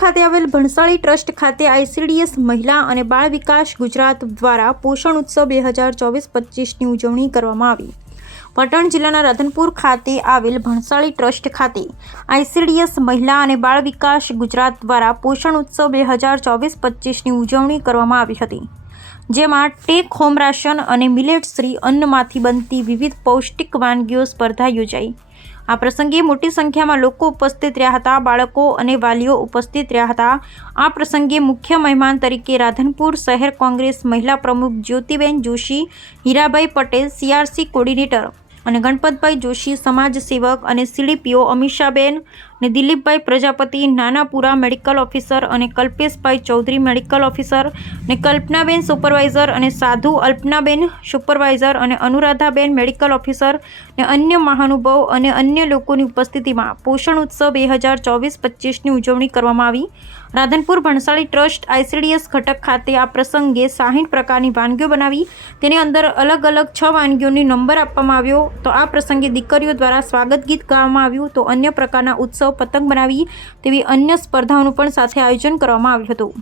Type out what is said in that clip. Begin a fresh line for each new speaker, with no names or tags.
ખાતે આવેલ ભણસાળી ટ્રસ્ટ ખાતે આઈસીડીએસ મહિલા અને બાળ વિકાસ ગુજરાત દ્વારા પોષણ ઉત્સવ બે હજાર ચોવીસ પચીસની ઉજવણી કરવામાં આવી. પટણ જિલ્લાના રતનપુર ખાતે આવેલ ભણસાળી ટ્રસ્ટ ખાતે આઈસીડીએસ મહિલા અને બાળ વિકાસ ગુજરાત દ્વારા પોષણ ઉત્સવ બે હજાર ચોવીસ પચીસની ઉજવણી કરવામાં આવી હતી. જેમાં ટેક હોમ રાશન અને મિલેટ શ્રી અન્નમાંથી બનતી વિવિધ પૌષ્ટિક વાનગીઓ સ્પર્ધા યોજાઈ. આ પ્રસંગે મોટી સંખ્યામાં લોકો ઉપસ્થિત રહ્યા હતા, બાળકો અને વાલીઓ ઉપસ્થિત રહ્યા હતા. આ પ્રસંગે મુખ્ય મહેમાન તરીકે રાધનપુર શહેર કોંગ્રેસ મહિલા પ્રમુખ જ્યોતિબેન જોશી, હીરાભાઈ પટેલ, સીઆરસી કોર્ડિનેટર અને ગણપતભાઈ જોશી સમાજ સેવક અને સીડીપીઓ અમીષાબેન અને દિલીપભાઈ પ્રજાપતિ, નાનાપુરા મેડિકલ ઓફિસર અને કલ્પેશભાઈ ચૌધરી મેડિકલ ઓફિસર અને કલ્પનાબેન સુપરવાઇઝર અને સાધુ અલ્પનાબેન સુપરવાઇઝર અને અનુરાધાબેન મેડિકલ ઓફિસર અને અન્ય મહાનુભાવ અને અન્ય લોકોની ઉપસ્થિતિમાં પોષણ ઉત્સવ બે હજાર ચોવીસ પચીસની ઉજવણી કરવામાં આવી. રાધનપુર ભણસાળી ટ્રસ્ટ આઈસીડીએસ ઘટક ખાતે આ પ્રસંગે સાહીઠ પ્રકારની વાનગીઓ બનાવી. તેની અંદર અલગ અલગ છ વાનગીઓની નંબર આપવામાં આવ્યો. તો આ પ્રસંગે દીકરીઓ દ્વારા સ્વાગત ગીત ગાવામાં આવ્યું. તો અન્ય પ્રકારના ઉત્સવ પતંગ બનાવી તેવી અન્ય સ્પર્ધાઓનું પણ સાથે આયોજન કરવામાં આવ્યું હતું.